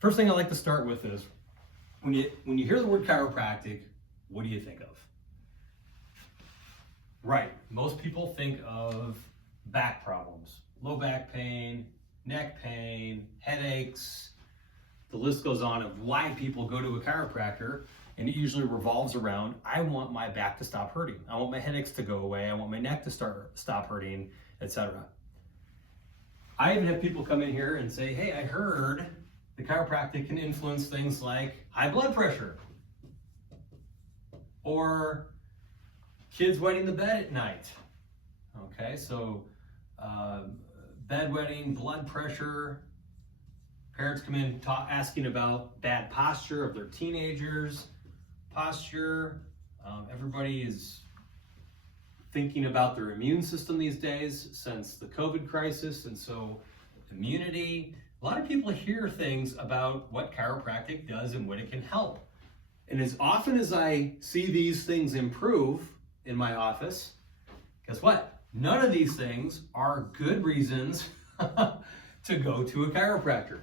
First thing I like to start with is when you hear the word chiropractic, what do you think of? Right, most people think of back problems, low back pain, neck pain, headaches. The list goes on of why people go to a chiropractor, and it usually revolves around, I want my back to stop hurting. I want my headaches to go away. I want my neck to stop hurting, etc. I even have people come in here and say, hey, I heard the chiropractic can influence things like high blood pressure or kids wetting the bed at night. Okay, so bedwetting, blood pressure. Parents come in asking about bad posture of their teenagers. Posture. Everybody is thinking about their immune system these days since the COVID crisis, and so immunity. A lot of people hear things about what chiropractic does and what it can help. And as often as I see these things improve in my office, guess what? None of these things are good reasons to go to a chiropractor.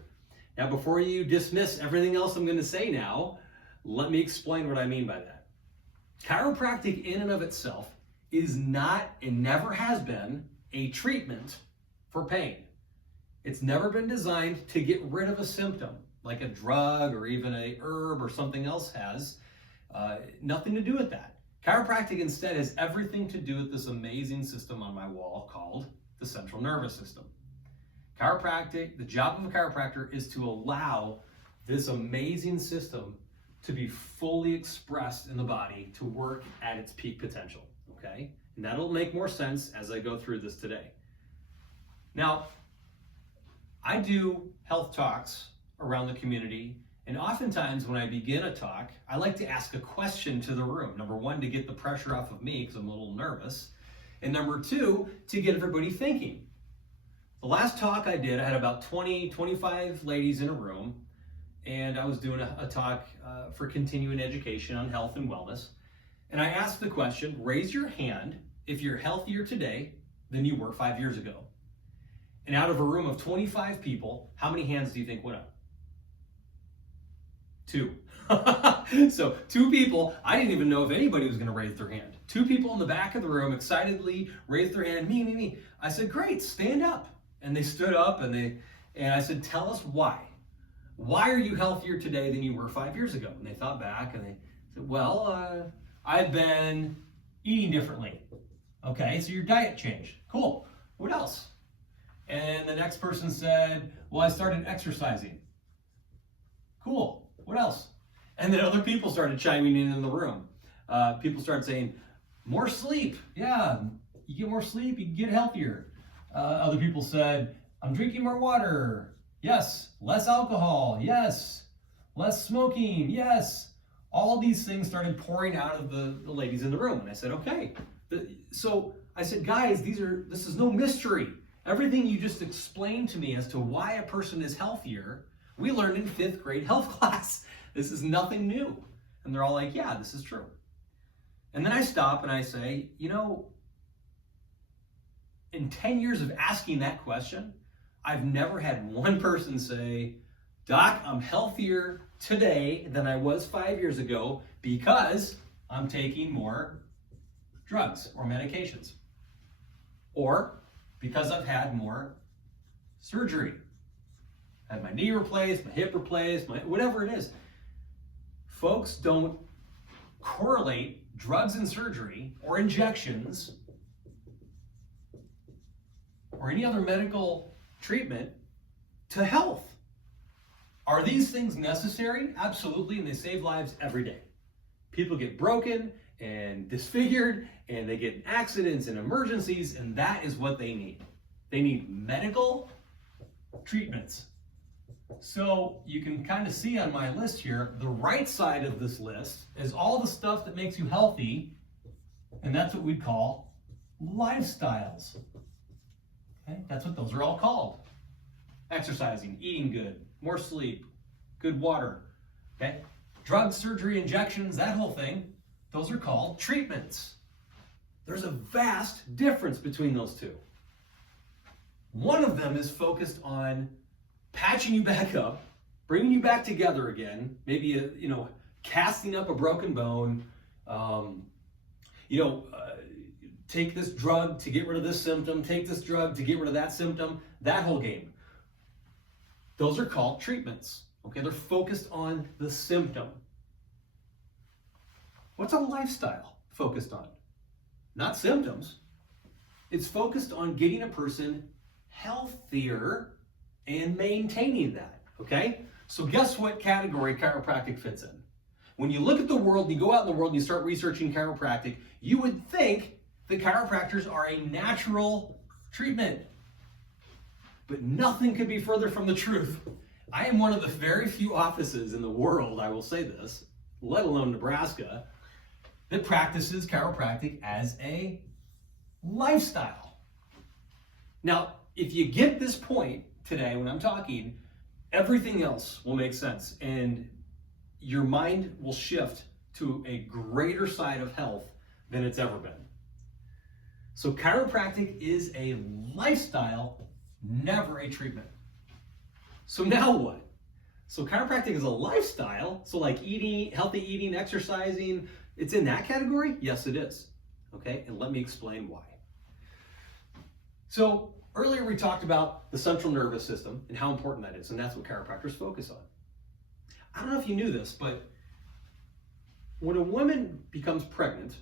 Now, before you dismiss everything else I'm going to say now, let me explain what I mean by that. Chiropractic in and of itself is not and never has been a treatment for pain. It's never been designed to get rid of a symptom like a drug or even a herb or something else has. Nothing to do with that. Chiropractic instead has everything to do with this amazing system on my wall called the central nervous system. Chiropractic, the job of a chiropractor is to allow this amazing system to be fully expressed in the body to work at its peak potential, okay? And that'll make more sense as I go through this today. Now, I do health talks around the community, and oftentimes when I begin a talk, I like to ask a question to the room. Number one, to get the pressure off of me because I'm a little nervous, and number two, to get everybody thinking. The last talk I did, I had about 25 ladies in a room, and I was doing a talk for continuing education on health and wellness. And I asked the question, raise your hand if you're healthier today than you were 5 years ago. And out of a room of 25 people, how many hands do you think went up? 2. So 2 people, I didn't even know if anybody was going to raise their hand. 2 people in the back of the room excitedly raised their hand, me. I said, great, stand up. And they stood up and I said, tell us why. Why are you healthier today than you were 5 years ago? And they thought back and they said, well, I've been eating differently. Okay, so your diet changed. Cool. What else? And the next person said, well, I started exercising. Cool. What else? And then other people started chiming in the room. People started saying, more sleep. Yeah, you get more sleep, you get healthier. Other people said, I'm drinking more water. Yes. Less alcohol. Yes. Less smoking. Yes. All these things started pouring out of the ladies in the room. And I said, okay. So I said, guys, this is no mystery. Everything you just explained to me as to why a person is healthier, we learned in 5th grade health class. This is nothing new. And they're all like, yeah, this is true. And then I stop and I say, in 10 years of asking that question, I've never had one person say, Doc, I'm healthier today than I was 5 years ago because I'm taking more drugs or medications. Or because I've had more surgery. I had my knee replaced, my hip replaced, whatever it is. Folks don't correlate drugs and surgery or injections or any other medical treatment to health. Are these things necessary? Absolutely, and they save lives every day. People get broken and disfigured, and they get in accidents and emergencies, and that is what they need. They need medical treatments. So you can kind of see on my list here, the right side of this list is all the stuff that makes you healthy, and that's what we'd call lifestyles. Okay? That's what those are all called. Exercising, eating good, more sleep, good water. Okay? Drugs, surgery, injections, that whole thing, those are called treatments. There's a vast difference between those two. One of them is focused on patching you back up bringing you back together again, maybe, casting up a broken bone, take this drug to get rid of this symptom, take this drug to get rid of that symptom, that whole game. Those are called treatments, okay? They're focused on the symptom. What's a lifestyle focused on? Not symptoms. It's focused on getting a person healthier and maintaining that, okay? So guess what category chiropractic fits in? When you look at the world, you go out in the world and you start researching chiropractic, you would think that chiropractors are a natural treatment. But nothing could be further from the truth. I am one of the very few offices in the world, I will say this, let alone Nebraska, that practices chiropractic as a lifestyle. Now, if you get this point today when I'm talking, everything else will make sense and your mind will shift to a greater side of health than it's ever been. So chiropractic is a lifestyle, never a treatment. So now what? So chiropractic is a lifestyle, so like eating, healthy eating, exercising, it's in that category? Yes, it is. Okay, and let me explain why. So earlier we talked about the central nervous system and how important that is, and that's what chiropractors focus on. I don't know if you knew this, but when a woman becomes pregnant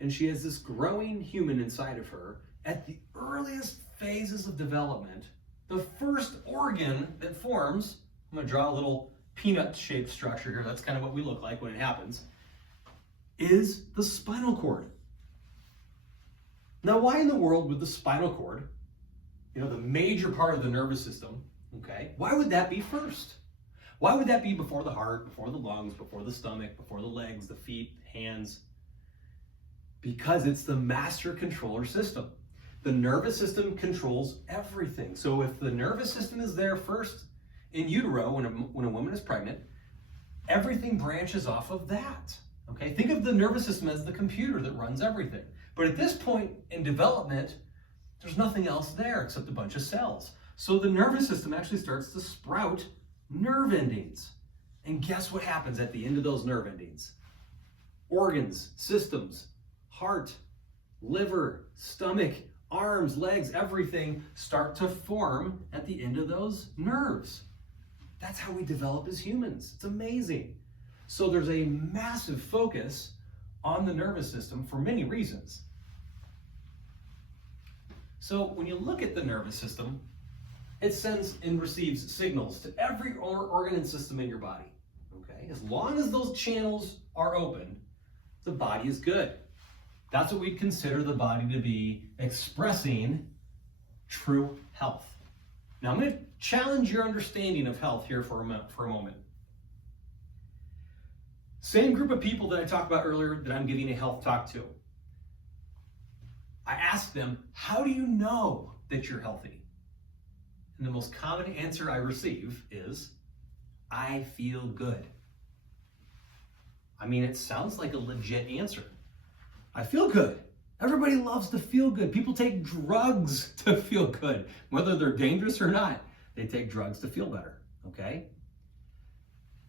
and she has this growing human inside of her, at the earliest phases of development, the first organ that forms, I'm going to draw a little peanut-shaped structure here, that's kind of what we look like when it happens, is the spinal cord. Now, why in the world would the spinal cord, the major part of the nervous system, okay, why would that be first? Why would that be before the heart, before the lungs, before the stomach, before the legs, the feet, hands? Because it's the master controller system. The nervous system controls everything. So if the nervous system is there first in utero, when a woman is pregnant, everything branches off of that. Okay, think of the nervous system as the computer that runs everything. But at this point in development, there's nothing else there except a bunch of cells. So the nervous system actually starts to sprout nerve endings. And guess what happens at the end of those nerve endings? Organs, systems, heart, liver, stomach, arms, legs, everything start to form at the end of those nerves. That's how we develop as humans. It's amazing. So there's a massive focus on the nervous system for many reasons. So when you look at the nervous system, it sends and receives signals to every organ and system in your body. Okay? As long as those channels are open, the body is good. That's what we consider the body to be expressing true health. Now I'm going to challenge your understanding of health here for a moment. Same group of people that I talked about earlier that I'm giving a health talk to. I asked them, how do you know that you're healthy? And the most common answer I receive is, I feel good. I mean, it sounds like a legit answer. I feel good. Everybody loves to feel good. People take drugs to feel good. Whether they're dangerous or not, they take drugs to feel better, okay?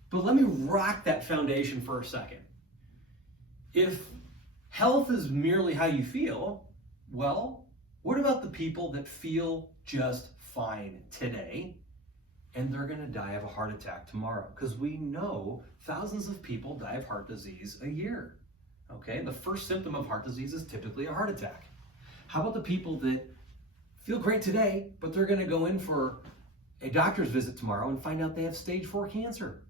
But let me rock that foundation for a second. If health is merely how you feel, well, what about the people that feel just fine today and they're going to die of a heart attack tomorrow? Because we know thousands of people die of heart disease a year. Okay, the first symptom of heart disease is typically a heart attack. How about the people that feel great today, but they're going to go in for a doctor's visit tomorrow and find out they have stage 4 cancer?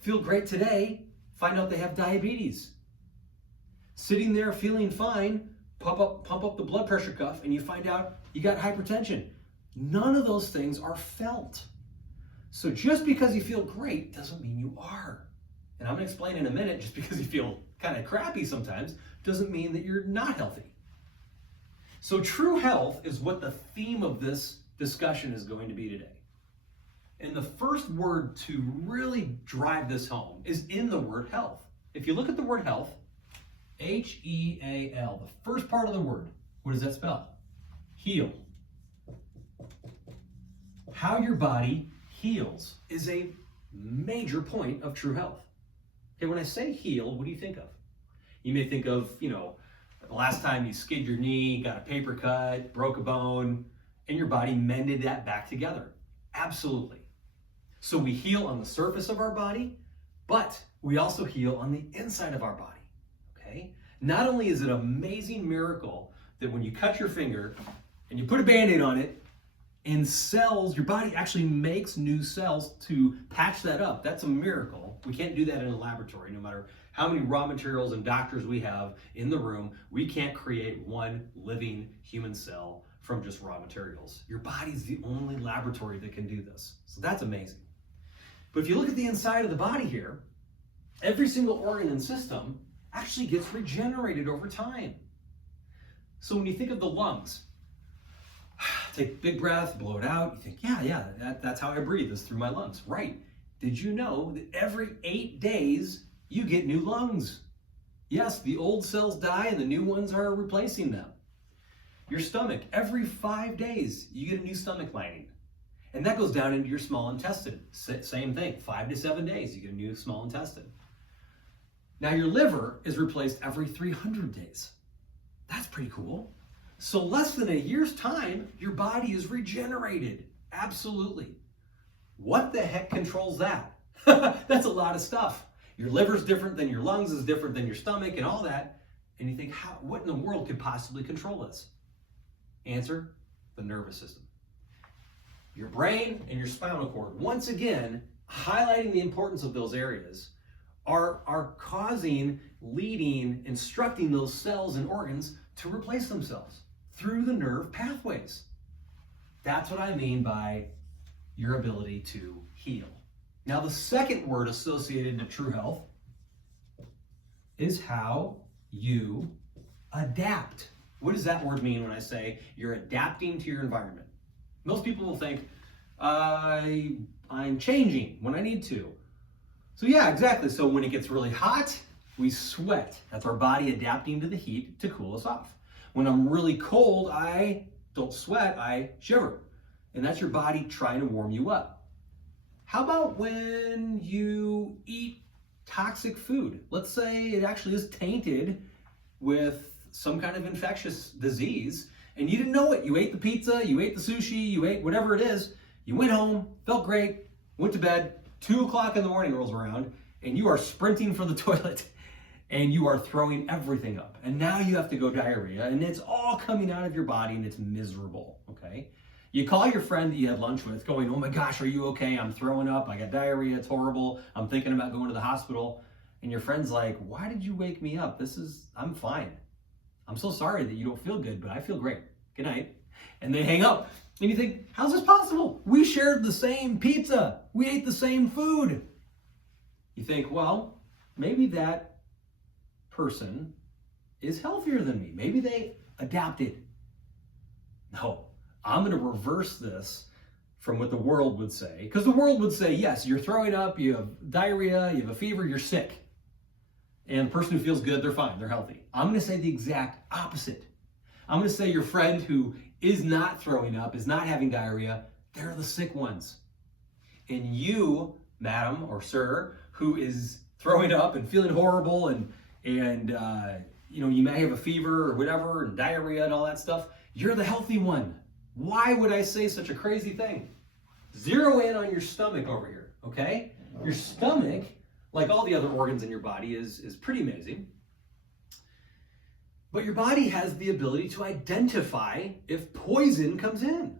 Feel great today, find out they have diabetes. Sitting there feeling fine, pump up the blood pressure cuff, and you find out you got hypertension. None of those things are felt. So just because you feel great doesn't mean you are. And I'm going to explain in a minute, just because you feel kind of crappy sometimes doesn't mean that you're not healthy. So true health is what the theme of this discussion is going to be today. And the first word to really drive this home is in the word health. If you look at the word health, H-E-A-L, the first part of the word, what does that spell? Heal. How your body heals is a major point of true health. Okay, when I say heal, what do you think of? You may think of, the last time you skid your knee, got a paper cut, broke a bone, and your body mended that back together. Absolutely. So we heal on the surface of our body, but we also heal on the inside of our body, okay? Not only is it an amazing miracle that when you cut your finger and you put a Band-Aid on it, and cells, your body actually makes new cells to patch that up. That's a miracle. We can't do that in a laboratory. No matter how many raw materials and doctors we have in the room, we can't create one living human cell from just raw materials. Your body's the only laboratory that can do this. So that's amazing. But if you look at the inside of the body here, every single organ and system actually gets regenerated over time. So when you think of the lungs, take a big breath, blow it out. You think, yeah, that's how I breathe, is through my lungs. Right. Did you know that every 8 days you get new lungs? Yes, the old cells die and the new ones are replacing them. Your stomach, every 5 days you get a new stomach lining. And that goes down into your small intestine. Same thing, 5 to 7 days you get a new small intestine. Now your liver is replaced every 300 days. That's pretty cool. So less than a year's time, your body is regenerated. Absolutely. What the heck controls that? That's a lot of stuff. Your liver's different than your lungs, is different than your stomach and all that. And you think, what in the world could possibly control this? Answer, the nervous system. Your brain and your spinal cord, once again, highlighting the importance of those areas, are causing, leading, instructing those cells and organs to replace themselves through the nerve pathways. That's what I mean by your ability to heal. Now, the second word associated to true health is how you adapt. What does that word mean when I say you're adapting to your environment? Most people will think, I'm changing when I need to. So yeah, exactly. So when it gets really hot, we sweat. That's our body adapting to the heat to cool us off. When I'm really cold, I don't sweat, I shiver. And that's your body trying to warm you up. How about when you eat toxic food? Let's say it actually is tainted with some kind of infectious disease, and you didn't know it. You ate the pizza, you ate the sushi, you ate whatever it is. You went home, felt great, went to bed, 2 o'clock in the morning rolls around, and you are sprinting for the toilet. And you are throwing everything up. And now you have to go diarrhea, and it's all coming out of your body, and it's miserable, okay? You call your friend that you had lunch with going, oh my gosh, are you okay? I'm throwing up, I got diarrhea, it's horrible. I'm thinking about going to the hospital. And your friend's like, why did you wake me up? I'm fine. I'm so sorry that you don't feel good, but I feel great. Good night. And they hang up. And you think, how's this possible? We shared the same pizza. We ate the same food. You think, well, maybe that person is healthier than me. Maybe they adapted. No, I'm going to reverse this from what the world would say. Because the world would say, yes, you're throwing up, you have diarrhea, you have a fever, you're sick. And the person who feels good, they're fine, they're healthy. I'm going to say the exact opposite. I'm going to say your friend who is not throwing up, is not having diarrhea, they're the sick ones. And you, madam or sir, who is throwing up and feeling horrible and you may have a fever or whatever and diarrhea and all that stuff, you're the healthy one. Why would I say such a crazy thing? Zero in on your stomach over here, okay? Your stomach, like all the other organs in your body, is pretty amazing. But your body has the ability to identify if poison comes in.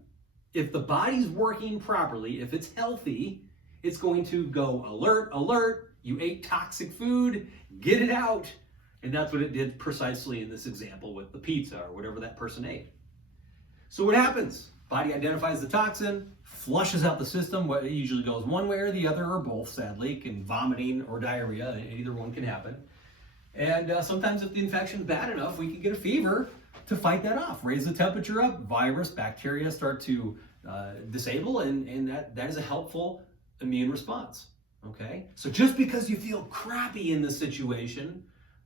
If the body's working properly, if it's healthy, it's going to go alert, alert. You ate toxic food, get it out. And that's what it did precisely in this example with the pizza or whatever that person ate. So what happens? Body identifies the toxin, flushes out the system. It usually goes one way or the other, or both, sadly, can vomiting or diarrhea. Either one can happen. And sometimes if the infection's bad enough, we can get a fever to fight that off, raise the temperature up, virus, bacteria start to disable, and that is a helpful immune response, okay? So just because you feel crappy in this situation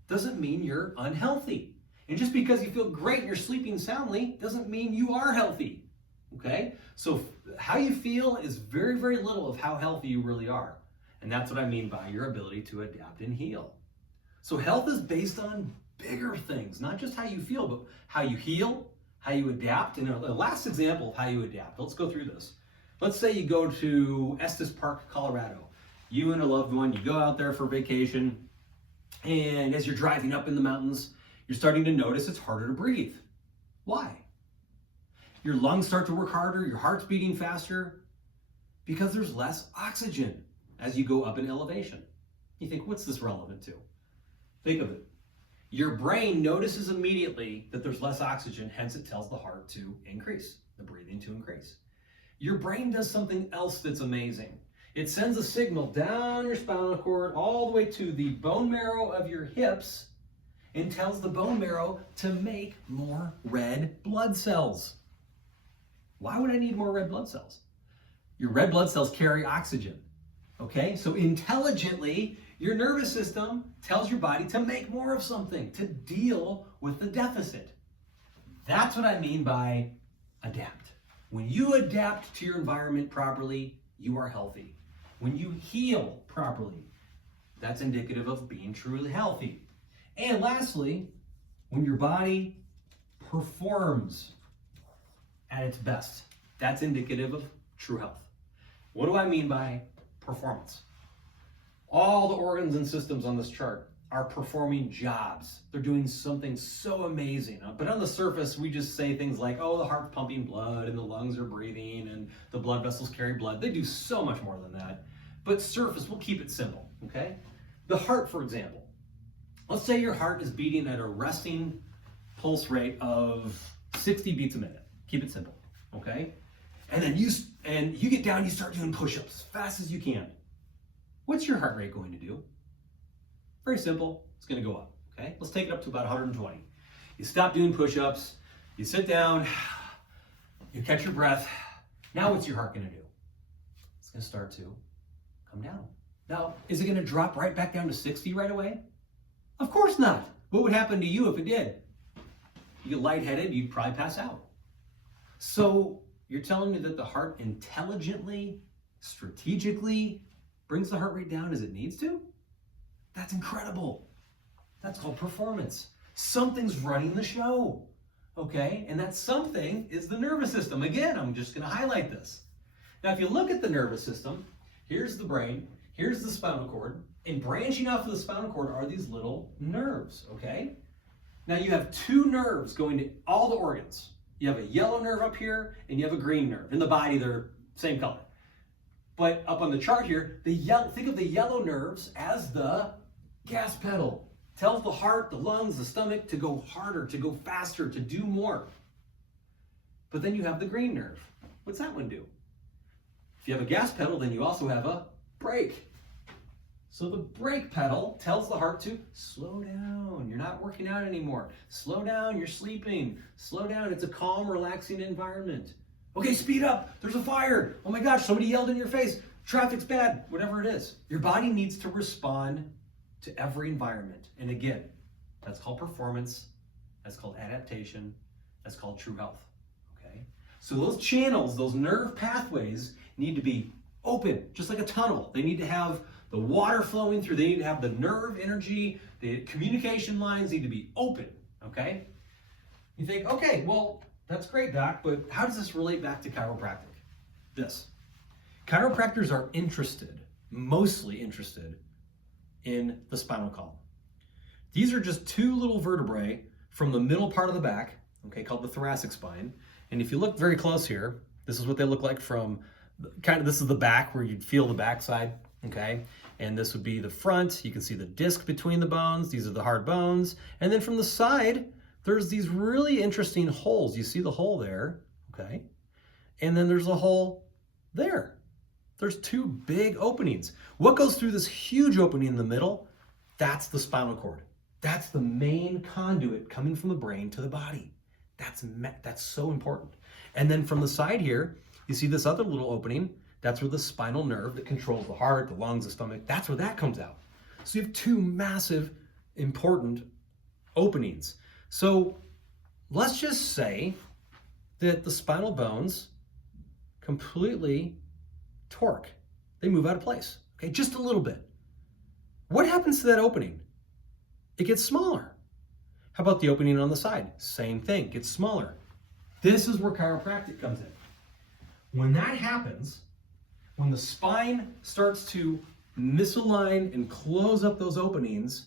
doesn't mean you're unhealthy. And just because you feel great and you're sleeping soundly doesn't mean you are healthy. okay? So how you feel is very, very little of how healthy you really are. And that's what I mean by your ability to adapt and heal. So health is based on bigger things, not just how you feel, but how you heal, how you adapt. And the last example of how you adapt, let's go through this. Let's say you go to Estes Park, Colorado. You and a loved one, you go out there for vacation, and as you're driving up in the mountains, you're starting to notice it's harder to breathe. Why? Your lungs start to work harder, your heart's beating faster, because there's less oxygen as you go up in elevation. You think, what's this relevant to? Think of it. Your brain notices immediately that there's less oxygen, hence it tells the heart to increase, the breathing to increase. Your brain does something else that's amazing. It sends a signal down your spinal cord all the way to the bone marrow of your hips and tells the bone marrow to make more red blood cells. Why would I need more red blood cells? Your red blood cells carry oxygen. Okay, so intelligently, your nervous system tells your body to make more of something, to deal with the deficit. That's what I mean by adapt. When you adapt to your environment properly, you are healthy. When you heal properly, that's indicative of being truly healthy. And lastly, when your body performs at its best, that's indicative of true health. What do I mean by performance? All the organs and systems on this chart are performing jobs. They're doing something so amazing. But on the surface, we just say things like, oh, the heart's pumping blood and the lungs are breathing and the blood vessels carry blood. They do so much more than that. But surface, we'll keep it simple, okay? The heart, for example. Let's say your heart is beating at a resting pulse rate of 60 beats a minute. Keep it simple, okay? And then you get down, you start doing push-ups as fast as you can. What's your heart rate going to do? Very simple, it's gonna go up, okay? Let's take it up to about 120. You stop doing push-ups, you sit down, you catch your breath. Now what's your heart gonna do? It's gonna start to come down. Now, is it gonna drop right back down to 60 right away? Of course not. What would happen to you if it did? You get lightheaded, you'd probably pass out. So you're telling me that the heart intelligently, strategically brings the heart rate down as it needs to? That's incredible. That's called performance. Something's running the show, okay? And that something is the nervous system. Again, I'm just gonna highlight this. Now, if you look at the nervous system, here's the brain, here's the spinal cord, and branching off of the spinal cord are these little nerves, okay? Now you have two nerves going to all the organs. You have a yellow nerve up here, and you have a green nerve. In the body, they're same color. But up on the chart here, think of the yellow nerves as the gas pedal. Tells the heart, the lungs, the stomach to go harder, to go faster, to do more. But then you have the green nerve. What's that one do? If you have a gas pedal, then you also have a brake. So the brake pedal tells the heart to slow down. You're not working out anymore. Slow down, you're sleeping. Slow down, it's a calm, relaxing environment. Okay, speed up, there's a fire. Oh my gosh, somebody yelled in your face. Traffic's bad, whatever it is. Your body needs to respond to every environment. And again, that's called performance, that's called adaptation, that's called true health, okay? So those channels, those nerve pathways need to be open, just like a tunnel. They need to have the water flowing through, they need to have the nerve energy, the communication lines need to be open, okay? You think, okay, well, that's great, Doc, but how does this relate back to chiropractic? This. Chiropractors are interested, mostly interested, in the spinal column. These are just two little vertebrae from the middle part of the back, okay, called the thoracic spine. And if you look very close here, this is what they look like from, this is the back where you'd feel the backside, okay? And this would be the front. You can see the disc between the bones. These are the hard bones. And then from the side, there's these really interesting holes. You see the hole there, okay? And then there's a hole there. There's two big openings. What goes through this huge opening in the middle? That's the spinal cord. That's the main conduit coming from the brain to the body. That's so important. And then from the side here, you see this other little opening. That's where the spinal nerve that controls the heart, the lungs, the stomach, that's where that comes out. So you have two massive, important openings. So let's just say that the spinal bones completely torque. They move out of place, okay? Just a little bit. What happens to that opening? It gets smaller. How about the opening on the side? Same thing, gets smaller. This is where chiropractic comes in. When that happens, when the spine starts to misalign and close up those openings,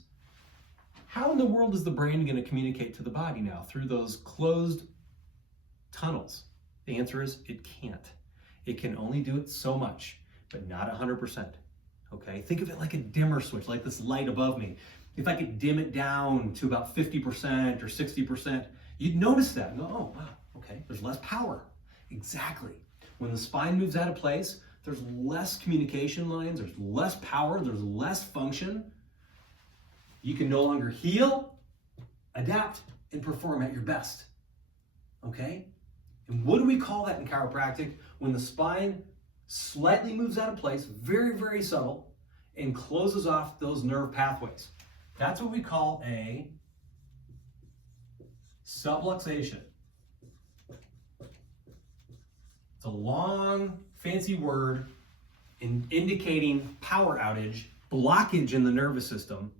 how in the world is the brain going to communicate to the body now through those closed tunnels? The answer is it can't. It can only do it so much, but not 100%. Okay, think of it like a dimmer switch, like this light above me. If I could dim it down to about 50% or 60%, you'd notice that and go, oh, wow, okay, there's less power. Exactly. When the spine moves out of place, there's less communication lines, there's less power, there's less function. You can no longer heal, adapt, and perform at your best. Okay? And what do we call that in chiropractic? When the spine slightly moves out of place, very, very subtle, and closes off those nerve pathways. That's what we call a subluxation. It's a long, fancy word indicating power outage, blockage in the nervous system,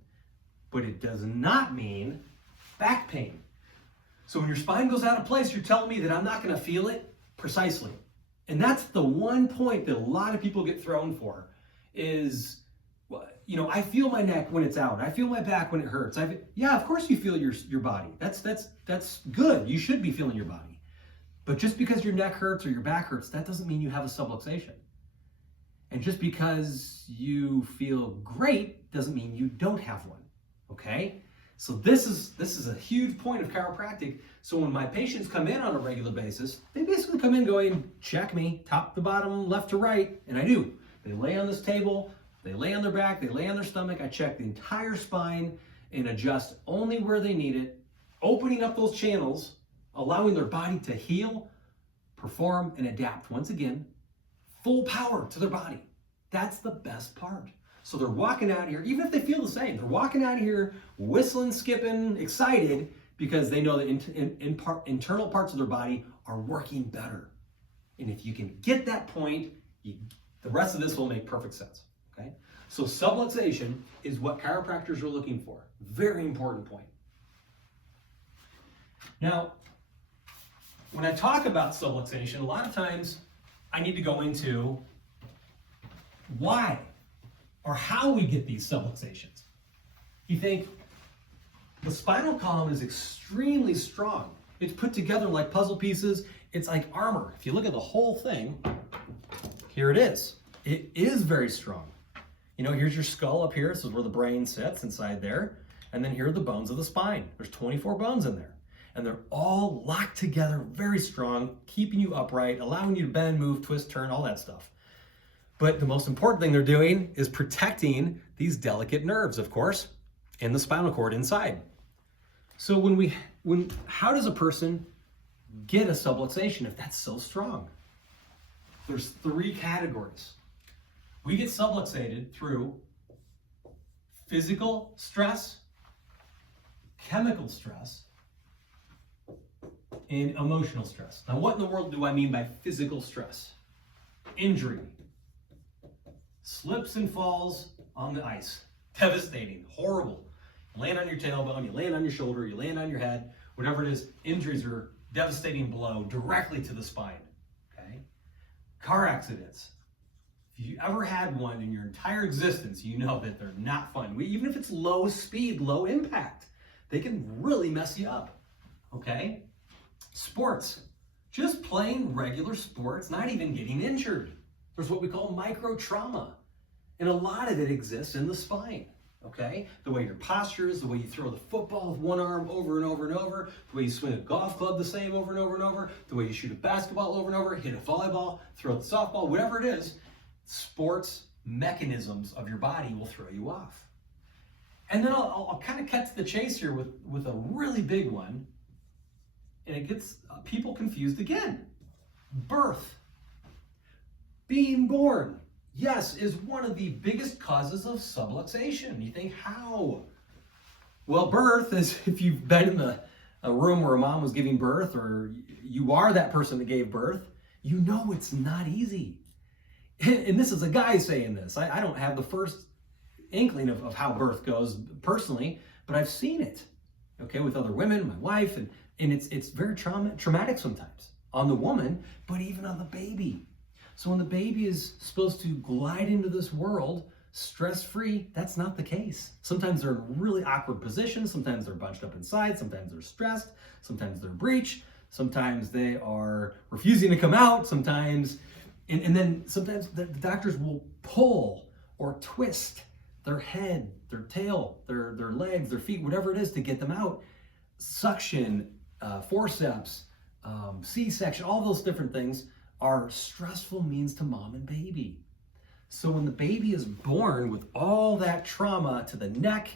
but it does not mean back pain. So when your spine goes out of place, you're telling me that I'm not going to feel it? Precisely. And that's the one point that a lot of people get thrown for is, you know, I feel my neck when it's out. I feel my back when it hurts. Yeah, of course you feel your body. That's good. You should be feeling your body. But just because your neck hurts or your back hurts, that doesn't mean you have a subluxation. And just because you feel great doesn't mean you don't have one. Okay? So this is a huge point of chiropractic. So when my patients come in on a regular basis, they basically come in going, check me, top to bottom, left to right, and I do. They lay on this table, they lay on their back, they lay on their stomach, I check the entire spine and adjust only where they need it, opening up those channels, allowing their body to heal, perform, and adapt. Once again, full power to their body. That's the best part. So they're walking out of here, even if they feel the same, they're walking out of here whistling, skipping, excited, because they know that internal parts of their body are working better. And if you can get that point, the rest of this will make perfect sense. Okay? So subluxation is what chiropractors are looking for. Very important point. Now, when I talk about subluxation, a lot of times I need to go into why or how we get these subluxations. You think the spinal column is extremely strong. It's put together like puzzle pieces. It's like armor. If you look at the whole thing, here it is. It is very strong. You know, here's your skull up here. This is where the brain sits inside there. And then here are the bones of the spine. There's 24 bones in there. And they're all locked together, very strong, keeping you upright, allowing you to bend, move, twist, turn, all that stuff. But the most important thing they're doing is protecting these delicate nerves, of course, in the spinal cord inside. So how does a person get a subluxation if that's so strong? There's 3 categories. We get subluxated through physical stress, chemical stress, and emotional stress. Now, what in the world do I mean by physical stress? Injury. Slips and falls on the ice. Devastating, horrible. You land on your tailbone, you land on your shoulder, you land on your head, whatever it is, injuries are devastating blow directly to the spine. Okay? Car accidents. If you ever had one in your entire existence, you know that they're not fun. Even if it's low speed, low impact, they can really mess you up. Okay? Sports. Just playing regular sports, not even getting injured. There's what we call micro trauma. And a lot of it exists in the spine. Okay? The way your posture is, the way you throw the football with one arm over and over and over, the way you swing a golf club the same over and over and over, the way you shoot a basketball over and over, hit a volleyball, throw the softball, whatever it is, sports mechanisms of your body will throw you off. And then I'll kind of cut to the chase here with a really big one, and it gets people confused again. Birth. Being born, yes, is one of the biggest causes of subluxation. You think, how? Well, birth is, if you've been in a room where a mom was giving birth, or you are that person that gave birth, You know it's not easy. And this is a guy saying this. I don't have the first inkling of how birth goes personally, but I've seen it, okay, with other women, my wife, and it's very traumatic sometimes on the woman, but even on the baby. So when the baby is supposed to glide into this world stress-free, that's not the case. Sometimes they're in really awkward positions, sometimes they're bunched up inside, sometimes they're stressed, sometimes they're breech, sometimes they are refusing to come out, sometimes, and then sometimes the doctors will pull or twist their head, their tail, their legs, their feet, whatever it is to get them out. Suction, forceps, C-section, all those different things are stressful means to mom and baby. So when the baby is born with all that trauma to the neck,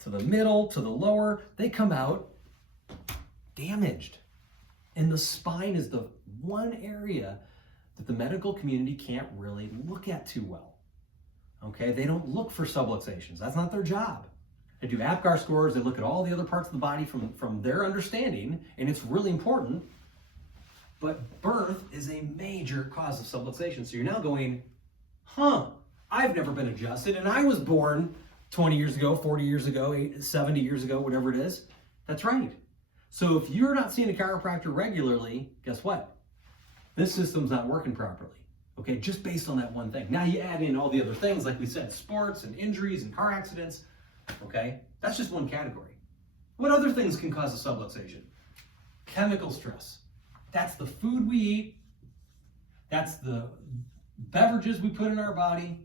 to the middle, to the lower, they come out damaged. And the spine is the one area that the medical community can't really look at too well. Okay, they don't look for subluxations. That's not their job. They do APGAR scores, they look at all the other parts of the body from their understanding, and it's really important. But birth is a major cause of subluxation. So you're now going, I've never been adjusted, and I was born 20 years ago, 40 years ago, 70 years ago, whatever it is. That's right. So if you're not seeing a chiropractor regularly, guess what? This system's not working properly. Okay, just based on that one thing. Now you add in all the other things, like we said, sports and injuries and car accidents. Okay, that's just one category. What other things can cause a subluxation? Chemical stress. That's the food we eat. That's the beverages we put in our body.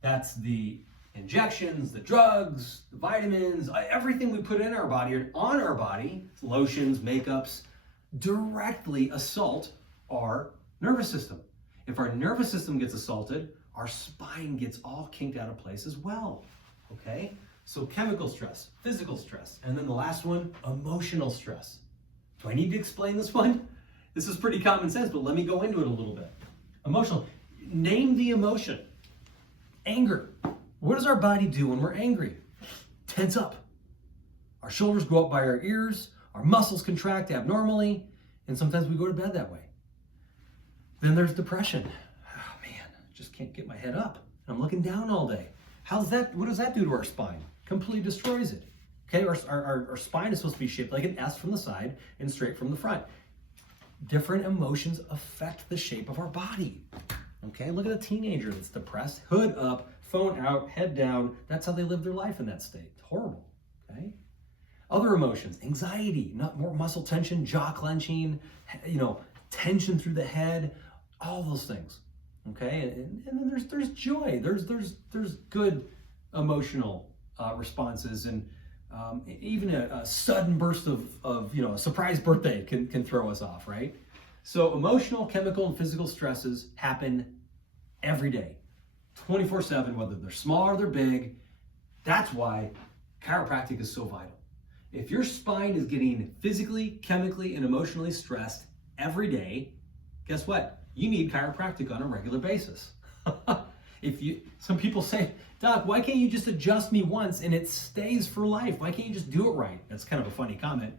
That's the injections, the drugs, the vitamins, everything we put in our body or on our body, lotions, makeups, directly assault our nervous system. If our nervous system gets assaulted, our spine gets all kinked out of place as well, okay? So chemical stress, physical stress, and then the last one, emotional stress. Do I need to explain this one? This is pretty common sense, but let me go into it a little bit. Emotional, name the emotion. Anger. What does our body do when we're angry? Tense up. Our shoulders go up by our ears, our muscles contract abnormally, and sometimes we go to bed that way. Then there's depression. Oh man, just can't get my head up. I'm looking down all day. What does that do to our spine? Completely destroys it. Okay, our spine is supposed to be shaped like an S from the side and straight from the front. Different emotions affect the shape of our body. Okay, look at a teenager that's depressed, hood up, phone out, head down. That's how they live their life in that state. It's horrible. Okay. Other emotions, anxiety, not more muscle tension, jaw clenching, tension through the head, all those things. Okay, and then there's joy. There's good emotional responses, and even a sudden burst of a surprise birthday can throw us off, right? So emotional, chemical, and physical stresses happen every day, 24/7, whether they're small or they're big. That's why chiropractic is so vital. If your spine is getting physically, chemically, and emotionally stressed every day, guess what? You need chiropractic on a regular basis. Some people say, Doc, why can't you just adjust me once and it stays for life? Why can't you just do it right? That's kind of a funny comment.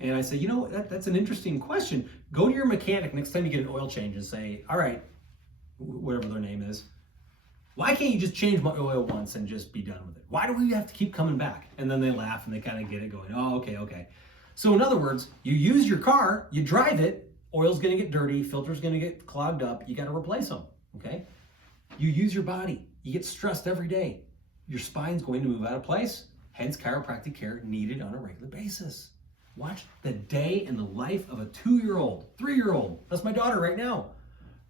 And I say, that's an interesting question. Go to your mechanic next time you get an oil change and say, all right, whatever their name is, why can't you just change my oil once and just be done with it? Why do we have to keep coming back? And then they laugh and they kind of get it going, oh, okay. So in other words, you use your car, you drive it, oil's gonna get dirty, filter's gonna get clogged up, you gotta replace them, okay? You use your body, you get stressed every day. Your spine's going to move out of place, hence chiropractic care needed on a regular basis. Watch the day in the life of a 2-year-old, 3-year-old, that's my daughter right now,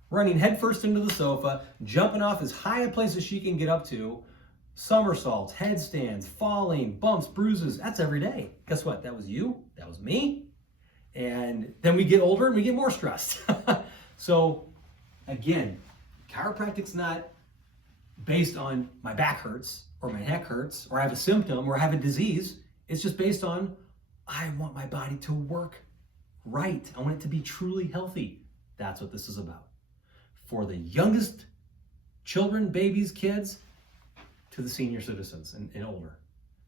running headfirst into the sofa, jumping off as high a place as she can get up to, somersaults, headstands, falling, bumps, bruises, that's every day. Guess what? That was you, that was me. And then we get older and we get more stressed. So again, chiropractic's not based on my back hurts or my neck hurts or I have a symptom or I have a disease. It's just based on I want my body to work right. I want it to be truly healthy. That's what this is about. For the youngest children, babies, kids, to the senior citizens and older.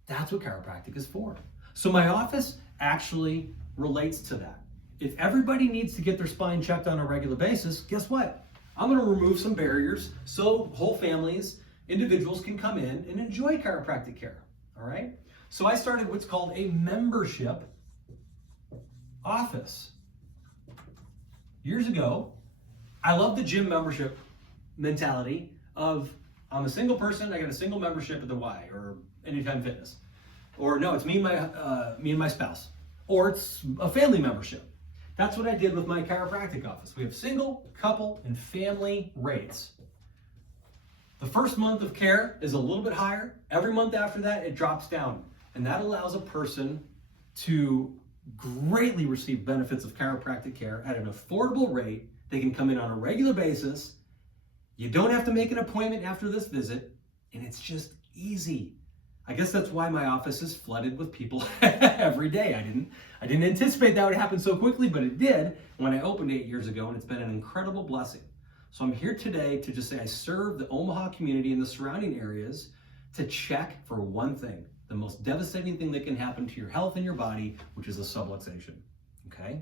That's what chiropractic is for. So my office actually relates to that. If everybody needs to get their spine checked on a regular basis, guess what? I'm going to remove some barriers so whole families, individuals can come in and enjoy chiropractic care. All right? So I started what's called a membership office. Years ago, I loved the gym membership mentality of I'm a single person, I got a single membership at the Y or Anytime Fitness. Or no, it's me and my spouse. Or it's a family membership. That's what I did with my chiropractic office. We have single, couple, and family rates. The first month of care is a little bit higher. Every month after that, it drops down. And that allows a person to greatly receive benefits of chiropractic care at an affordable rate. They can come in on a regular basis. You don't have to make an appointment after this visit, and it's just easy. I guess that's why my office is flooded with people every day. I didn't anticipate that would happen so quickly, but it did when I opened 8 years ago, and it's been an incredible blessing. So I'm here today to just say I serve the Omaha community and the surrounding areas to check for one thing, the most devastating thing that can happen to your health and your body, which is a subluxation, okay?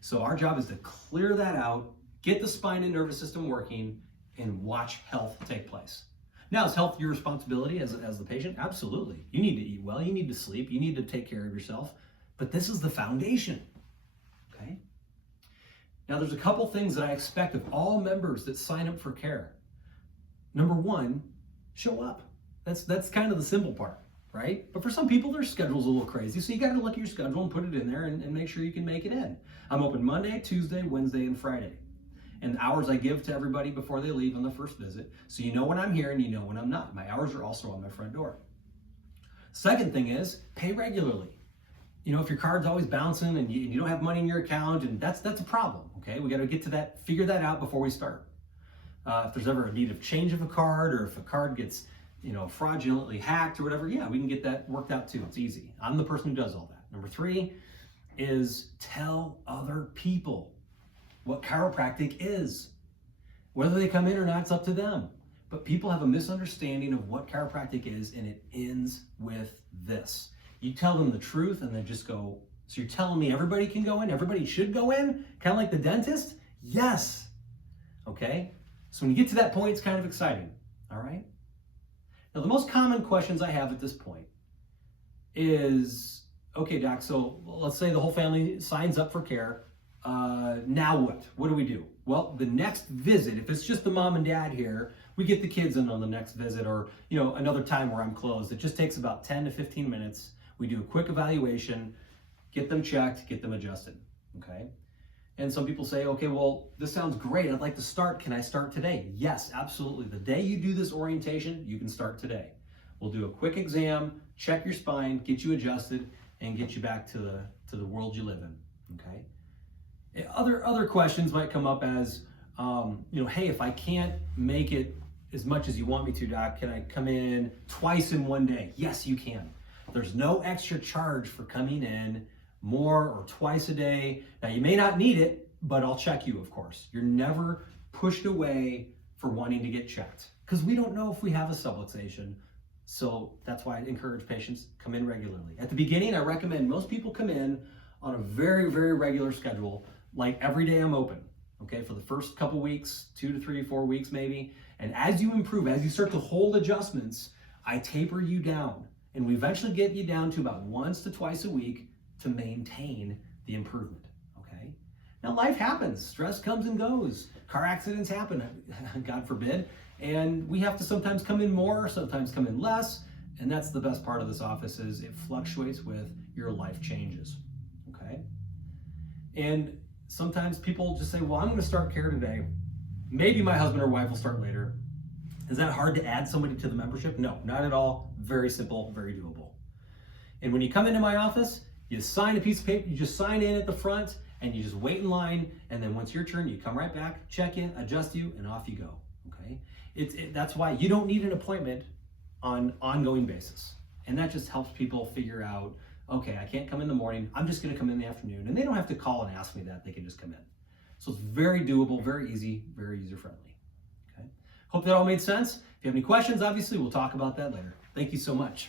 So our job is to clear that out, get the spine and nervous system working, and watch health take place. Now, is health your responsibility as the patient? Absolutely. You need to eat well, you need to sleep, you need to take care of yourself, but this is the foundation, okay? Now, there's a couple things that I expect of all members that sign up for care. Number one, show up. That's kind of the simple part, right? But for some people, their schedule's a little crazy, so you got to look at your schedule and put it in there and make sure you can make it in. I'm open Monday, Tuesday, Wednesday, and Friday. And the hours I give to everybody before they leave on the first visit, so you know when I'm here and you know when I'm not. My hours are also on my front door. Second thing is, pay regularly. You know, if your card's always bouncing and you don't have money in your account, and that's a problem, okay? We got to get to that, figure that out before we start. If there's ever a need of change of a card, or if a card gets, fraudulently hacked or whatever, yeah, we can get that worked out too. It's easy. I'm the person who does all that. Number three is tell other people what chiropractic is. Whether they come in or not, it's up to them. But people have a misunderstanding of what chiropractic is, and it ends with this. You tell them the truth and they just go, so you're telling me everybody can go in? Everybody should go in? Kind of like the dentist? Yes. Okay? So when you get to that point, it's kind of exciting. All right? Now, the most common questions I have at this point is, okay, doc, so let's say the whole family signs up for care. Now what? What do we do? Well, the next visit, if it's just the mom and dad here, we get the kids in on the next visit, or another time where I'm closed. It just takes about 10 to 15 minutes. We do a quick evaluation, get them checked, get them adjusted, okay? And some people say, okay, well, this sounds great. I'd like to start. Can I start today? Yes, absolutely. The day you do this orientation, you can start today. We'll do a quick exam, check your spine, get you adjusted, and get you back to the world you live in, okay? Other questions might come up as, hey, if I can't make it as much as you want me to, doc, can I come in twice in one day? Yes, you can. There's no extra charge for coming in more or twice a day. Now, you may not need it, but I'll check you, of course. You're never pushed away for wanting to get checked, because we don't know if we have a subluxation. So that's why I encourage patients come in regularly. At the beginning, I recommend most people come in on a very, very regular schedule. Like every day I'm open, okay, for the first couple weeks, 2 to 3, 4 weeks maybe. And as you improve, as you start to hold adjustments, I taper you down. And we eventually get you down to about once to twice a week to maintain the improvement, okay? Now, life happens. Stress comes and goes. Car accidents happen, God forbid. And we have to sometimes come in more, sometimes come in less. And that's the best part of this office, is it fluctuates with your life changes, okay? And sometimes people just say, well, I'm going to start care today. Maybe my husband or wife will start later. Is that hard to add somebody to the membership? No, not at all. Very simple, very doable. And when you come into my office, you sign a piece of paper, you just sign in at the front, and you just wait in line. And then once your turn, you come right back, check in, adjust you, and off you go, okay? That's why you don't need an appointment on an ongoing basis. And that just helps people figure out, okay, I can't come in the morning, I'm just gonna come in the afternoon. And they don't have to call and ask me that, they can just come in. So it's very doable, very easy, very user-friendly, okay? Hope that all made sense. If you have any questions, obviously, we'll talk about that later. Thank you so much.